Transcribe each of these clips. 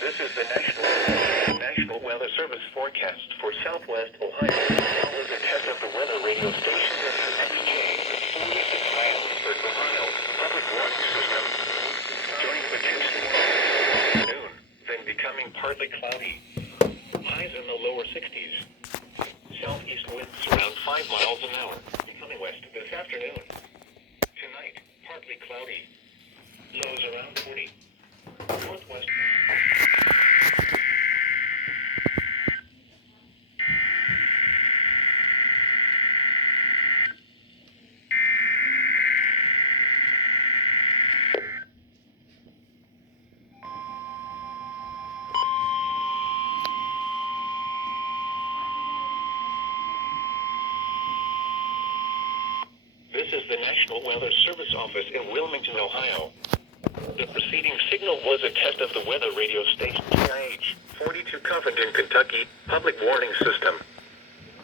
This is the National Weather Service forecast for Southwest Ohio. That was a test of the weather radio station XJ 46 miles per Ohio public warning system. During the potentially afternoon, then becoming partly cloudy. Highs in the lower 60s. Southeast winds around 5 miles an hour, becoming west this afternoon. Tonight, partly cloudy. Lows around 40. Northwest. This is the National Weather Service Office in Wilmington, Ohio. The preceding signal was a test of the weather radio station KIH 42 Covington, Kentucky, public warning system.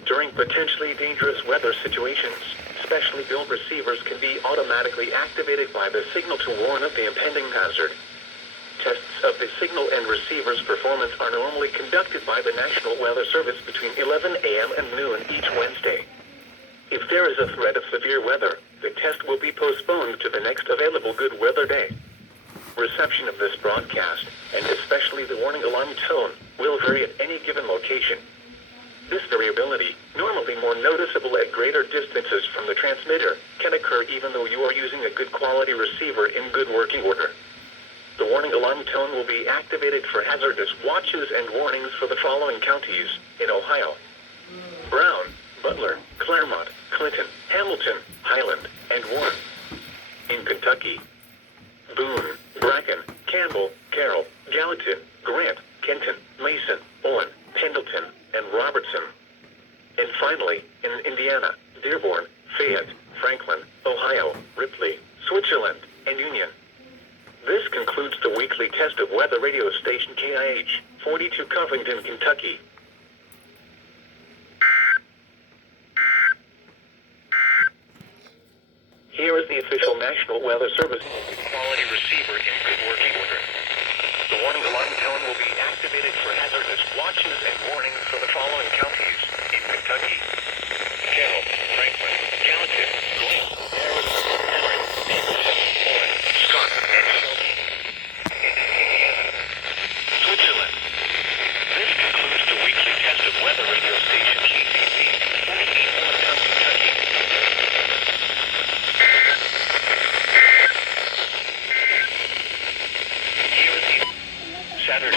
During potentially dangerous weather situations, specially built receivers can be automatically activated by the signal to warn of the impending hazard. Tests of the signal and receiver's performance are normally conducted by the National Weather Service between 11 a.m. and noon each Wednesday. If there is a threat of severe weather, the test will be postponed to the next available good weather day. Reception of this broadcast, and especially the warning alarm tone, will vary at any given location. This variability, normally more noticeable at greater distances from the transmitter, can occur even though you are using a good quality receiver in good working order. The warning alarm tone will be activated for hazardous watches and warnings for the following counties in Ohio: Brown, Butler, Claremont, Clinton, Hamilton, Highland, and Warren. In Kentucky: Boone, Bracken, Campbell, Carroll, Gallatin, Grant, Kenton, Mason, Owen, Pendleton, and Robertson. And finally, in Indiana: Dearborn, Fayette, Franklin, Ohio, Ripley, Switzerland, and Union. This concludes the weekly test of weather radio station KIH 42 Covington, Kentucky. Here is the official National Weather Service quality receiver in good working order. The warning alarm tone will be activated for hazardous watches and warnings for the following counties in Kentucky: Carroll, Franklin, Gallatin, Glen, Harrison, Henry, Pendleton, Owen, Scott, and Shelby. In Indiana: Switzerland. This concludes the weekly test of weather radio station KCC 48 Morgantown, Kentucky. Saturday.